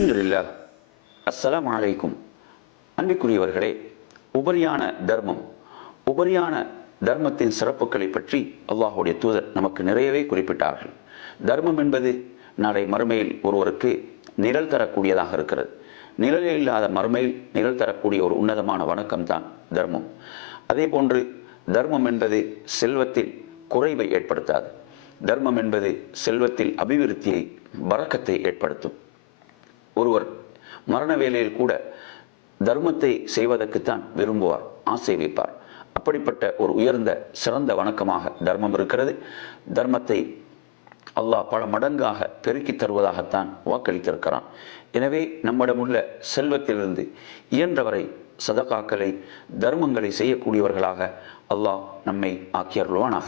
அஸ்ஸலாமு அலைக்கும். அன்பிற்குரியவர்களே உபரியான தர்மம் உபரியான தர்மத்தின் சிறப்புகளை பற்றி அல்லாஹுடைய தூதர் நமக்கு நிறையவே குறிப்பிட்டார்கள். தர்மம் என்பது நாளை மறுமையில் ஒருவருக்கு நிழல் தரக்கூடியதாக இருக்கிறது. நிழல் இல்லாத மறுமையில் நிழல் தரக்கூடிய ஒரு உன்னதமான வணக்கம் தான் தர்மம். அதே போன்று தர்மம் என்பது செல்வத்தில் குறைவை ஏற்படுத்தாது. தர்மம் என்பது செல்வத்தில் அபிவிருத்தியை வரக்கத்தை ஏற்படுத்தும். ஒருவர் மரண வேலையில் கூட தர்மத்தை செய்வதற்குத்தான் விரும்புவார் ஆசை வைப்பார் அப்படிப்பட்ட ஒரு உயர்ந்த சிறந்த வணக்கமாக தர்மம் இருக்கிறது. தர்மத்தை அல்லாஹ் பல மடங்காக பெருக்கி தருவதாகத்தான் வாக்களித்திருக்கிறான். எனவே நம்மிடமுள்ள செல்வத்திலிருந்து இயன்றவரை சதகாக்களை தர்மங்களை செய்யக்கூடியவர்களாக அல்லாஹ் நம்மை ஆக்கியருள்வானாக.